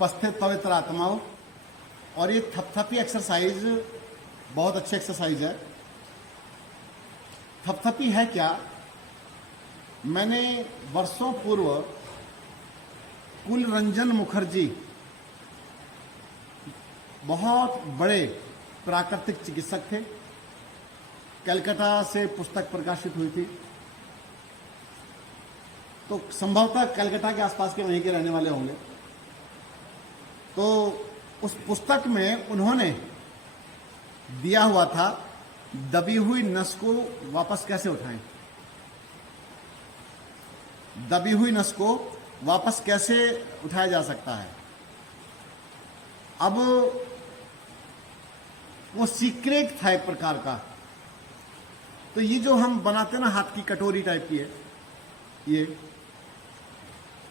उपस्थित पवित्र आत्माओं, और ये थपथपी एक्सरसाइज बहुत अच्छी एक्सरसाइज है। थपथपी है क्या? मैंने वर्षों पूर्व कुलरंजन मुखर्जी, बहुत बड़े प्राकृतिक चिकित्सक थे, कलकत्ता से पुस्तक प्रकाशित हुई थी, तो संभवतः कलकत्ता के आसपास के वहीं के रहने वाले होंगे। तो उस पुस्तक में उन्होंने दिया हुआ था दबी हुई नस को वापस कैसे उठाएं, दबी हुई नस को वापस कैसे उठाया जा सकता है। अब वो सीक्रेट था एक प्रकार का। तो ये जो हम बनाते हैं ना, हाथ की कटोरी टाइप की है, ये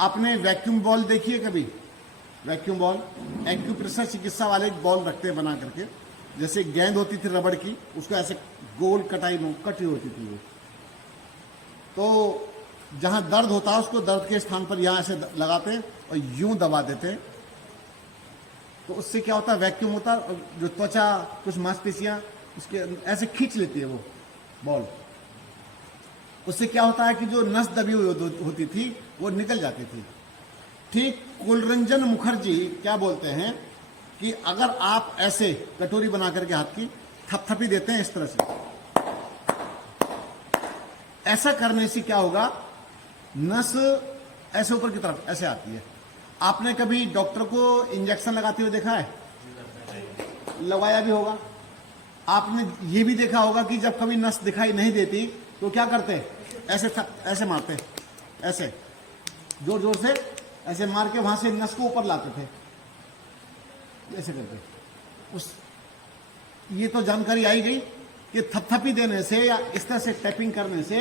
आपने वैक्यूम बॉल देखी है कभी? वैक्यूम बॉल, एक्यूप्रेशर चिकित्सा वाले एक बॉल रखते हैं बना करके, जैसे गेंद होती थी रबड़ की, उसको ऐसे गोल कटी होती थी वो। तो जहां दर्द होता है उसको दर्द के स्थान पर यहां ऐसे लगाते हैं और यूं दबा देते हैं। तो उससे क्या होता है, वैक्यूम होता है और जो त्वचा, कुछ मांसपेशियां उसके ऐसे खींच लेती है वो बॉल। उससे क्या होता है कि जो नस दबी हुई होती थी वो निकल जाती थी। ठीक कुलरंजन मुखर्जी क्या बोलते हैं कि अगर आप ऐसे कटोरी बना करके हाथ की थपथपी देते हैं इस तरह से, ऐसा करने से क्या होगा, नस ऐसे ऊपर की तरफ ऐसे आती है। आपने कभी डॉक्टर को इंजेक्शन लगाते हुए देखा है? लगाया भी होगा। आपने ये भी देखा होगा कि जब कभी नस दिखाई नहीं देती तो क्या करते, ऐसे मारते, ऐसे जोर जोर से ऐसे मार के वहां से नस को ऊपर लाते थे, ऐसे करके। ये तो जानकारी आई गई कि थपथपी देने से या इस तरह से टैपिंग करने से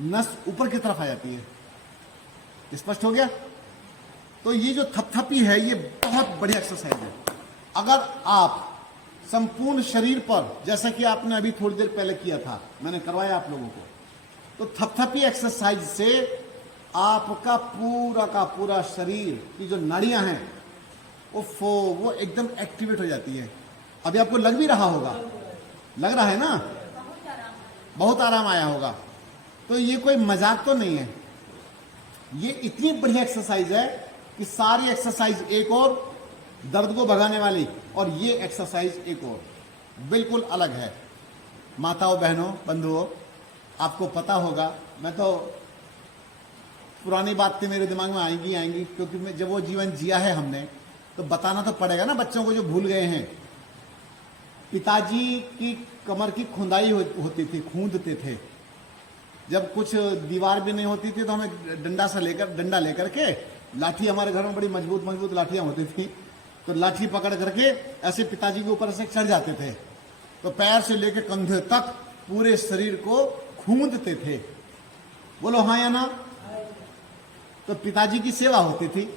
नस ऊपर की तरफ आ जाती है। स्पष्ट हो गया? तो ये जो थपथपी है ये बहुत बढ़िया एक्सरसाइज है। अगर आप संपूर्ण शरीर पर, जैसा कि आपने अभी थोड़ी देर पहले किया था, मैंने करवाया आप लोगों को, तो थपथपी एक्सरसाइज से आपका पूरा का पूरा शरीर की जो नाड़ियां हैं वो एकदम एक्टिवेट हो जाती है। अभी आपको लग भी रहा होगा, लग रहा है ना, बहुत आराम आया होगा। तो ये कोई मजाक तो नहीं है, ये इतनी बढ़िया एक्सरसाइज है कि सारी एक्सरसाइज एक और दर्द को भगाने वाली, और ये एक्सरसाइज एक और बिल्कुल अलग है। माताओं, बहनों, बंधुओं, आपको पता होगा, मैं तो पुरानी बातें मेरे दिमाग में आएंगी, क्योंकि मैं जब वो जीवन जिया है हमने, तो बताना तो पड़ेगा ना बच्चों को जो भूल गए हैं। पिताजी की कमर की खुदाई होती थी, खूंदते थे। जब कुछ दीवार भी नहीं होती थी तो हमें डंडा लेकर के, लाठी, हमारे घर में बड़ी मजबूत लाठियां होती थी, तो लाठी पकड़ करके ऐसे पिताजी के ऊपर से चढ़ जाते थे। तो पैर से लेकर कंधे तक पूरे शरीर को खूंदते थे। बोलो हाँ या ना? तो पिताजी की सेवा होती थी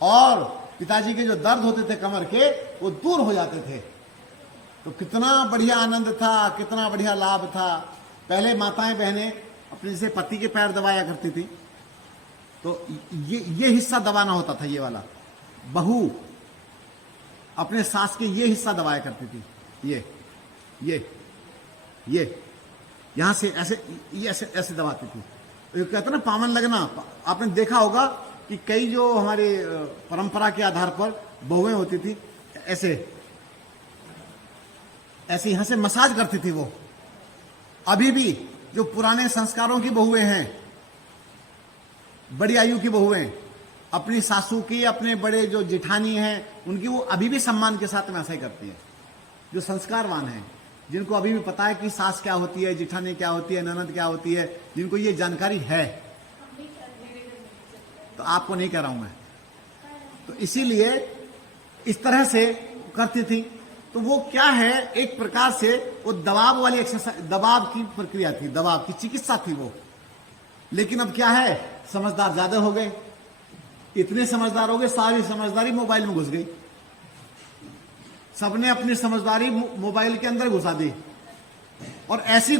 और पिताजी के जो दर्द होते थे कमर के, वो दूर हो जाते थे। तो कितना बढ़िया आनंद था, कितना बढ़िया लाभ था। पहले माताएं बहनें अपने से पति के पैर दबाया करती थी, तो ये हिस्सा दबाना होता था, ये वाला। बहू अपने सास के ये हिस्सा दबाया करती थी, ये यहां से ऐसे दबाती थी। तो कहते ना पावन लगना। आपने देखा होगा कि कई जो हमारे परंपरा के आधार पर बहुएं होती थी, ऐसे यहां से मसाज करती थी वो। अभी भी जो पुराने संस्कारों की बहुएं हैं, बड़ी आयु की बहुएं, अपनी सासू की, अपने बड़े जो जेठानी हैं उनकी, वो अभी भी सम्मान के साथ में ऐसा ही करती है। जो संस्कारवान हैं, जिनको अभी भी पता है कि सास क्या होती है, जेठानी क्या होती है, ननद क्या होती है, जिनको ये जानकारी है, तो आपको नहीं कह रहा हूं मैं। तो इसीलिए इस तरह से करती थी। तो वो क्या है, एक प्रकार से वो दबाव वाली एक्सरसाइज, दबाव की प्रक्रिया थी, दबाव की चिकित्सा थी वो। लेकिन अब क्या है, समझदार ज्यादा हो गए, इतने समझदार हो गए, सारी समझदारी मोबाइल में घुस गई। सबने अपनी समझदारी मोबाइल के अंदर घुसा दी, और ऐसी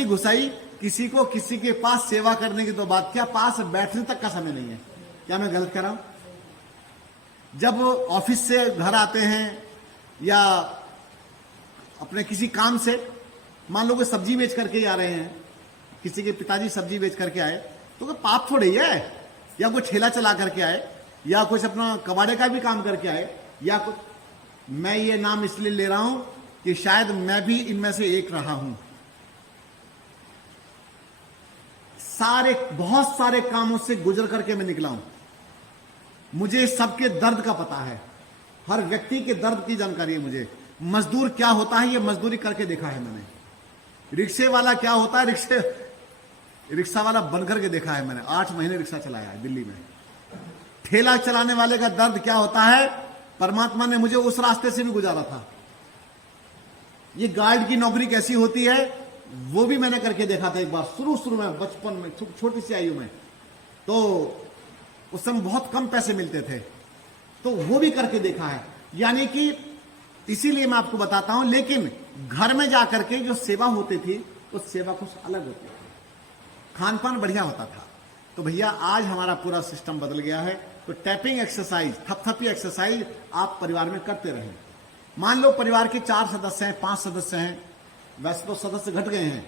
घुसाई किसी को किसी के पास सेवा करने की तो बात क्या, पास बैठने तक का समय नहीं है। क्या मैं गलत कर रहा हूं? जब ऑफिस से घर आते हैं या अपने किसी काम से, मान लो कोई सब्जी बेच करके आ रहे हैं, किसी के पिताजी सब्जी बेच करके आए, तो कोई पाप थोड़ी है, या कोई ठेला चला करके आए, या कुछ अपना कबाड़े का भी काम करके आए, या कुछ। मैं ये नाम इसलिए ले रहा हूं कि शायद मैं भी इनमें से एक रहा हूं। बहुत सारे कामों से गुजर करके मैं निकला हूं। मुझे सबके दर्द का पता है, हर व्यक्ति के दर्द की जानकारी है मुझे। मजदूर क्या होता है ये मजदूरी करके देखा है मैंने। रिक्शे वाला क्या होता है रिक्शा वाला बन करके देखा है मैंने। 8 महीने रिक्शा चलाया है दिल्ली में। ठेला चलाने वाले का दर्द क्या होता है, परमात्मा ने मुझे उस रास्ते से भी गुजारा था। ये गार्ड की नौकरी कैसी होती है वो भी मैंने करके देखा था एक बार, शुरू में, बचपन में, छोटी सी आयु में। तो उस समय बहुत कम पैसे मिलते थे, तो वो भी करके देखा है। यानी कि इसीलिए मैं आपको बताता हूं। लेकिन घर में जाकर के जो सेवा होती थी उस सेवा कुछ अलग होती थी, खान पान बढ़िया होता था। तो भैया आज हमारा पूरा सिस्टम बदल गया है। तो टैपिंग एक्सरसाइज, थपथपी एक्सरसाइज आप परिवार में करते रहें। मान लो परिवार के 4 सदस्य हैं, 5 सदस्य हैं, वैसे तो सदस्य घट गए हैं,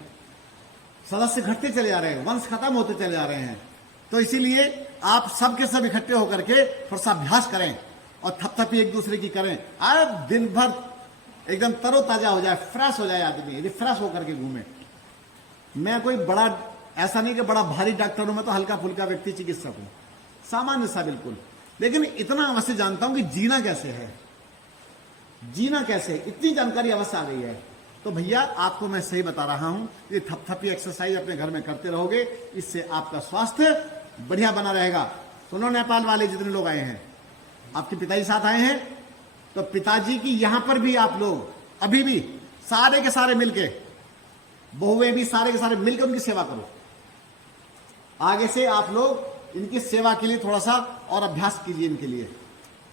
सदस्य घटते चले जा रहे हैं, वंश खत्म होते चले जा रहे हैं। तो इसीलिए आप सबके सब इकट्ठे होकर के थोड़ा सा अभ्यास करें और थपथपी एक दूसरे की करें। आज दिन भर एकदम तरोताजा हो जाए, फ्रेश हो जाए, आदमी रिफ्रेश होकर के घूमे। मैं कोई बड़ा ऐसा नहीं कि बड़ा भारी डॉक्टर हूं, मैं तो हल्का फुल्का व्यक्ति चिकित्सक हूं, सामान्य सा बिल्कुल। लेकिन इतना अवश्य जानता हूं कि जीना कैसे है, जीना कैसे, इतनी जानकारी अवश्य आ गई है। तो भैया आपको मैं सही बता रहा हूं, ये थपथपी एक्सरसाइज अपने घर में करते रहोगे, इससे आपका स्वास्थ्य बढ़िया बना रहेगा। सुनो नेपाल वाले जितने लोग आए हैं, आपके पिताजी साथ आए हैं, तो पिताजी की यहां पर भी आप लोग अभी भी सारे के सारे मिलके, बहुएं भी सारे के सारे मिलकर उनकी सेवा करो। आगे से आप लोग इनकी सेवा के लिए थोड़ा सा और अभ्यास कीजिए इनके लिए।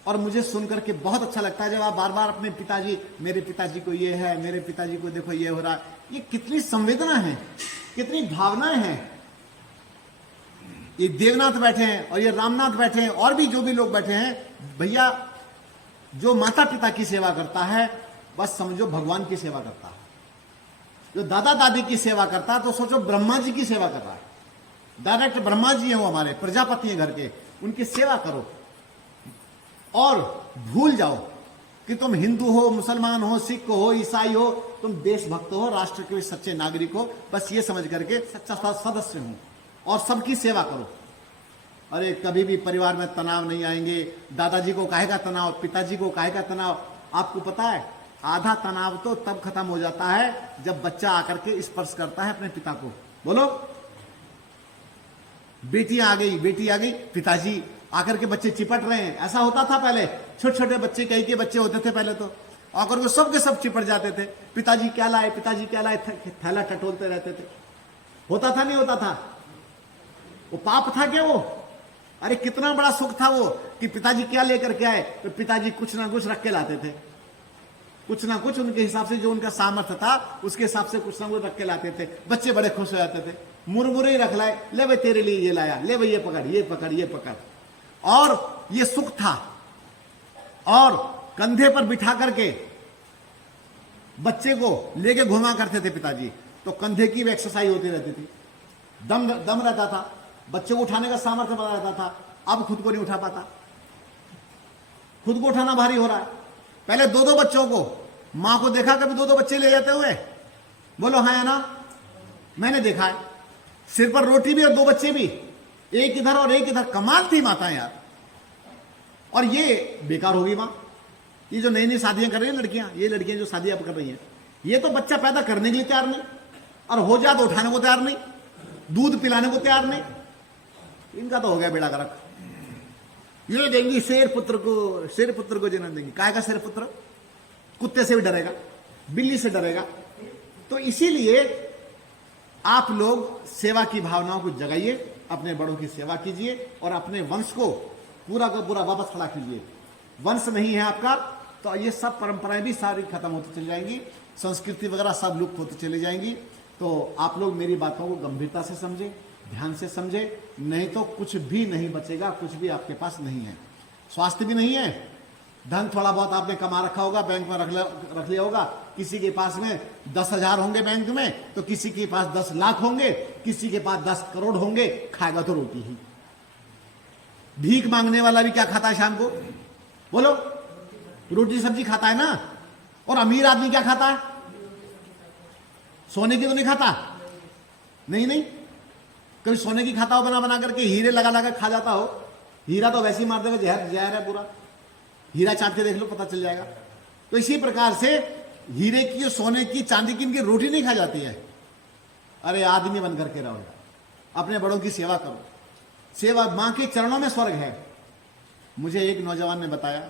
और मुझे सुनकर के बहुत अच्छा लगता है जब आप बार बार अपने पिताजी, मेरे पिताजी को ये है, मेरे पिताजी को देखो ये हो रहा है। ये कितनी संवेदना है, कितनी भावनाएं हैं। ये देवनाथ बैठे हैं और ये रामनाथ बैठे हैं और भी जो भी लोग बैठे हैं, भैया जो माता पिता की सेवा करता है बस समझो भगवान की सेवा करता है। जो दादा दादी की सेवा करता है तो सोचो ब्रह्मा जी की सेवा कर रहा है। डायरेक्ट ब्रह्मा जी हैं वो, हमारे प्रजापति हैं घर के, उनकी सेवा करो। और भूल जाओ कि तुम हिंदू हो, मुसलमान हो, सिख हो, ईसाई हो, तुम देशभक्त हो, राष्ट्र के सच्चे नागरिक हो। बस ये समझ करके सच्चा सदस्य हो और सबकी सेवा करो। अरे कभी भी परिवार में तनाव नहीं आएंगे। दादाजी को काहे का तनाव, पिताजी को काहे का तनाव। आपको पता है आधा तनाव तो तब खत्म हो जाता है जब बच्चा आकर के स्पर्श करता है अपने पिता को। बोलो, बेटी आ गई, पिताजी आकर के बच्चे चिपट रहे हैं। ऐसा होता था पहले, छोटे छोटे बच्चे, कई के बच्चे होते थे पहले, तो आकर के सब के सब चिपट जाते थे। पिताजी क्या लाए, पिताजी क्या लाए, थैला टटोलते रहते थे। होता था नहीं होता था? वो पाप था क्या वो? अरे कितना बड़ा सुख था वो कि पिताजी क्या लेकर के आए, तो पिताजी कुछ ना कुछ रख के लाते थे। कुछ ना कुछ उनके हिसाब से, जो उनका सामर्थ्य था उसके हिसाब से कुछ ना कुछ रख के लाते थे। बच्चे बड़े खुश हो जाते थे। मुरमुरे ही रख लाए, ले भाई तेरे लिए ये लाया, ले भाई ये पकड़, ये पकड़, ये पकड़। और ये सुख था। और कंधे पर बिठा करके बच्चे को लेके घुमा करते थे पिताजी, तो कंधे की भी एक्सरसाइज होती रहती थी। दम रहता था, बच्चे को उठाने का सामर्थ्य बना रहता था। अब खुद को नहीं उठा पाता, खुद को उठाना भारी हो रहा है। पहले 2-2 बच्चों को, मां को देखा कभी 2-2 बच्चे ले जाते हुए? बोलो हाँ या ना? मैंने देखा है। सिर पर रोटी भी और 2 बच्चे भी, एक इधर और एक इधर। कमाल थी माता यार। और ये बेकार होगी मां। ये जो नई नई शादियां कर रही हैं लड़कियां, ये लड़कियां जो शादियां कर रही हैं, ये तो बच्चा पैदा करने के लिए तैयार नहीं, और हो जाए तो उठाने को तैयार नहीं, दूध पिलाने को तैयार नहीं। इनका तो हो गया बेड़ा गर्क। ये देंगी शेर पुत्र को जन्म देंगी। काय का शेर पुत्र? कुत्ते से भी डरेगा, बिल्ली से डरेगा। तो इसीलिए आप लोग सेवा की भावनाओं को जगाइए, अपने बड़ों की सेवा कीजिए और अपने वंश को पूरा का पूरा वापस खड़ा कीजिए। वंश नहीं है आपका तो ये सब परंपराएं भी सारी खत्म होती चली जाएंगी, संस्कृति वगैरह सब लुप्त होती चली जाएंगी। तो आप लोग मेरी बातों को गंभीरता से समझे, ध्यान से समझे, नहीं तो कुछ भी नहीं बचेगा, कुछ भी आपके पास नहीं है। स्वास्थ्य भी नहीं है, धन थोड़ा बहुत आपने कमा रखा होगा, बैंक में रख लिया होगा। किसी के पास में 10,000 होंगे बैंक में, तो किसी के पास 10 लाख होंगे, किसी के पास 10 करोड़ होंगे। खाएगा तो रोटी ही। भीख मांगने वाला भी क्या खाता है शाम को? बोलो, रोटी सब्जी खाता है ना। और अमीर आदमी क्या खाता है? सोने की तो नहीं खाता। नहीं नहीं, कभी सोने की खाता हो बना बना करके, हीरे लगा लगा खा जाता हो। हीरा तो वैसे ही मार देगा, जहर है पूरा। हीरा चाट के देख लो, पता चल जाएगा। तो इसी प्रकार से हीरे की, सोने की, चांदी की इनकी रोटी नहीं खा जाती है। अरे आदमी बन करके रहो, अपने बड़ों की सेवा करो। सेवा, मां के चरणों में स्वर्ग है। मुझे एक नौजवान ने बताया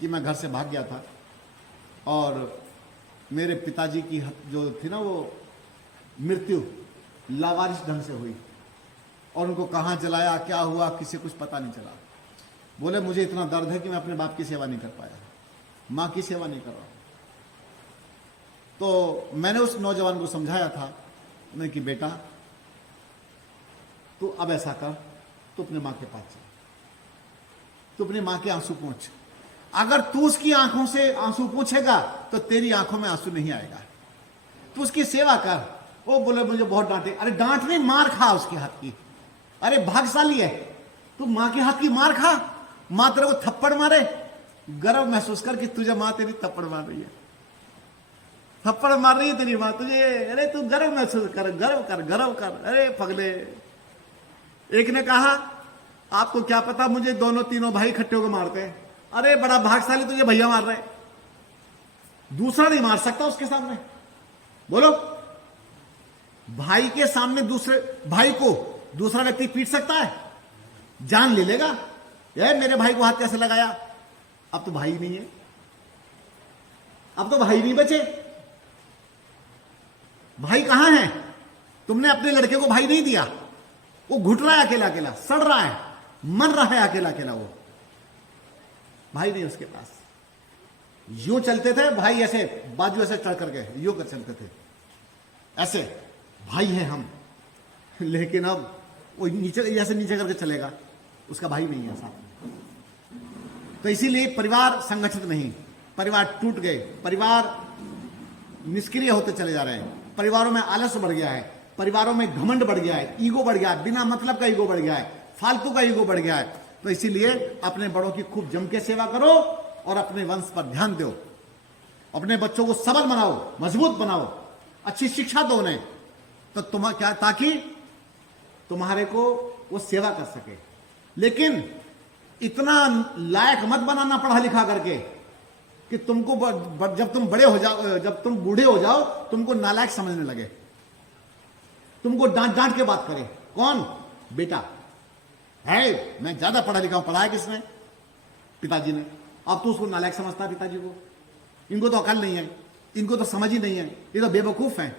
कि मैं घर से भाग गया था और मेरे पिताजी की जो थी ना, वो मृत्यु लावारिस ढंग से हुई और उनको कहां जलाया, क्या हुआ, किसी कुछ पता नहीं चला। बोले मुझे इतना दर्द है कि मैं अपने बाप की सेवा नहीं कर पाया, मां की सेवा नहीं कर रहा। तो मैंने उस नौजवान को समझाया था मैं कि बेटा तू अब ऐसा कर, तू अपने मां के पास चल, तू अपनी मां के आंसू पोंछ। अगर तू उसकी आंखों से आंसू पूछेगा तो तेरी आंखों में आंसू नहीं आएगा। तू उसकी सेवा कर। वो बोले मुझे बहुत डांटे। अरे डांट नहीं, मार खा उसके हाथ की। अरे भाग्यशाली है तू, मां के हाथ की मार खा। मां तेरे को थप्पड़ मारे, गर्व महसूस कर कि तुझे मां तेरी थप्पड़ मार रही है, थप्पड़ मार रही है तेरी मां तुझे। अरे तू गर्व महसूस कर, गर्व कर, गर्व कर। अरे पगले। एक ने कहा आपको क्या पता मुझे दोनों तीनों भाई इकट्ठे होकर मारते हैं। अरे बड़ा भाग्यशाली, तुझे भैया मार रहे। दूसरा नहीं मार सकता उसके सामने। बोलो, भाई के सामने दूसरे भाई को दूसरा व्यक्ति पीट सकता है? जान ले लेगा, ये मेरे भाई को हाथ कैसे लगाया। अब तो भाई नहीं है, अब तो भाई नहीं बचे। भाई कहां है? तुमने अपने लड़के को भाई नहीं दिया। वो घुट रहा है अकेला अकेला, सड़ रहा है, मर रहा है अकेला अकेला। वो भाई नहीं उसके पास। यूं चलते थे भाई, ऐसे बाजू ऐसे चढ़ करके यूं कर चलते थे, ऐसे भाई हैं हम। लेकिन अब वो नीचे, ऐसे नीचे करके चलेगा, उसका भाई नहीं है साथ में। तो इसीलिए परिवार संगठित नहीं, परिवार टूट गए, परिवार निष्क्रिय होते चले जा रहे हैं। परिवारों में आलस्य बढ़ गया है, परिवारों में घमंड बढ़ गया है, ईगो बढ़ गया है, बिना मतलब का ईगो बढ़ गया है, फालतू का ईगो बढ़ गया है। तो इसीलिए अपने बड़ों की खूब जम के सेवा करो और अपने वंश पर ध्यान दो। अपने बच्चों को सबल बनाओ, मजबूत बनाओ, अच्छी शिक्षा दो उन्हें, तो तुम्हारा क्या, ताकि तुम्हारे को वो सेवा कर सके। लेकिन इतना लायक मत बनाना पढ़ा लिखा करके कि तुमको जब तुम बड़े हो जाओ, जब तुम बूढ़े हो जाओ, तुमको नालायक समझने लगे, तुमको डांट डांट के बात करे। कौन? बेटा है, मैं ज्यादा पढ़ा लिखा हूं। पढ़ाया किसने? पिताजी ने। अब तो उसको नालायक समझता है पिताजी को। इनको तो अकल नहीं है, इनको तो समझ ही नहीं है, ये तो बेवकूफ हैं।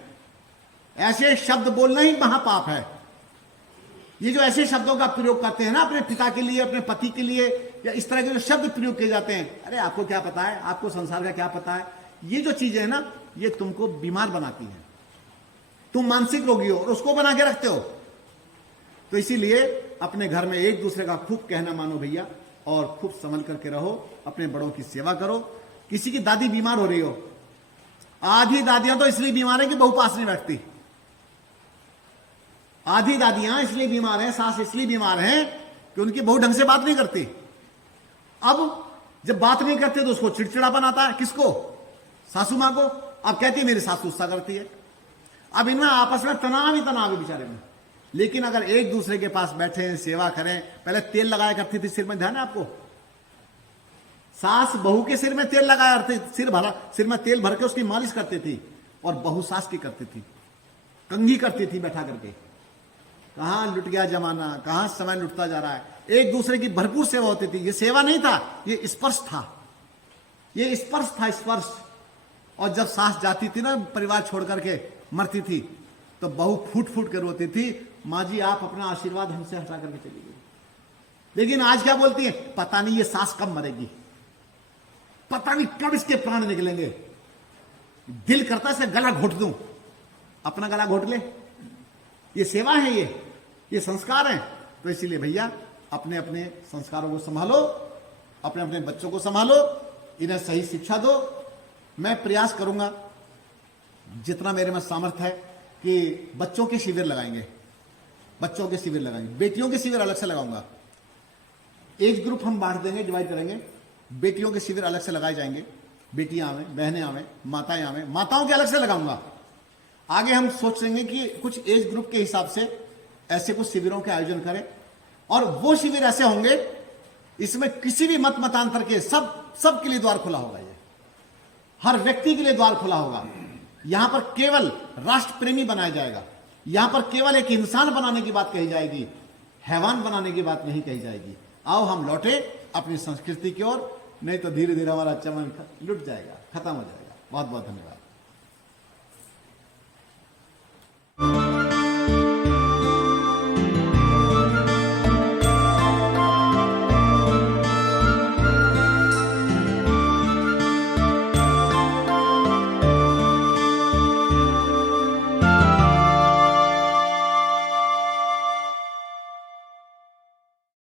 ऐसे शब्द बोलना ही महापाप है। ये जो ऐसे शब्दों का प्रयोग करते हैं ना अपने पिता के लिए, अपने पति के लिए, या इस तरह के जो शब्द प्रयोग किए जाते हैं, अरे आपको क्या पता है, आपको संसार का क्या पता है। ये जो चीजें है ना, ये तुमको बीमार बनाती है। तुम मानसिक रोगी हो और उसको बना के रखते हो। तो इसीलिए अपने घर में एक दूसरे का खूब कहना मानो भैया, और खूब संभल करके रहो, अपने बड़ों की सेवा करो। किसी की दादी बीमार हो रही हो, आधी दादियां तो इसलिए बीमार है कि बहू पास नहीं बैठती। आधी दादियां इसलिए बीमार हैं, सास इसलिए बीमार हैं कि उनकी बहू ढंग से बात नहीं करती। अब जब बात नहीं करते तो उसको चिड़चिड़ापन आता है। किसको? सासू मां को। अब कहती है मेरी सासू गुस्सा करती है। अब इनमें आपस में तनाव ही तनाव है बेचारे में। लेकिन अगर एक दूसरे के पास बैठे, सेवा करें। पहले तेल लगाया करती थी सिर में, ध्यान है आपको? सास बहू के सिर में तेल लगाया करती, सिर में तेल भर के उसकी मालिश करती थी, और बहू सास की करती थी, कंघी करती थी बैठा करके। कहां लुट गया जमाना, कहां समय लुटता जा रहा है। एक दूसरे की भरपूर सेवा होती थी। ये सेवा नहीं था, ये स्पर्श था, ये स्पर्श था, स्पर्श। और जब सास जाती थी ना परिवार छोड़ करके, मरती थी, तो बहू फूट फूट कर रोती थी, माँ जी आप अपना आशीर्वाद हमसे हटा करके चली गई। लेकिन आज क्या बोलती है? पता नहीं ये सास कब मरेगी, पता नहीं कब इसके प्राण निकलेंगे। दिल करता है इसे गला घोट दूं, अपना गला घोट ले। ये सेवा है, ये संस्कार है। तो इसीलिए भैया अपने अपने संस्कारों को संभालो अपने अपने बच्चों को संभालो, इन्हें सही शिक्षा दो। मैं प्रयास करूंगा जितना मेरे में सामर्थ्य है कि बच्चों के शिविर लगाएंगे, बच्चों के शिविर लगाएंगे, बेटियों के शिविर अलग से लगाऊंगा। एज ग्रुप हम बांट देंगे, डिवाइड करेंगे। बेटियों के शिविर अलग से लगाए जाएंगे, बेटियां आवे, बहनें आवे, माताएं आवे, माताओं के अलग से लगाऊंगा। आगे हम सोचेंगे कि कुछ एज ग्रुप के हिसाब से ऐसे कुछ शिविरों के आयोजन करें, और वो शिविर ऐसे होंगे इसमें किसी भी मत मतांतर के सबके लिए द्वार खुला होगा। ये हर व्यक्ति के लिए द्वार खुला होगा। यहां पर केवल राष्ट्र प्रेमी बनाया जाएगा, यहां पर केवल एक इंसान बनाने की बात कही जाएगी, हैवान बनाने की बात नहीं कही जाएगी। आओ हम लौटे अपनी संस्कृति की ओर, नहीं तो धीरे धीरे हमारा चमन लुट जाएगा, खत्म हो जाएगा। बहुत बहुत धन्यवाद।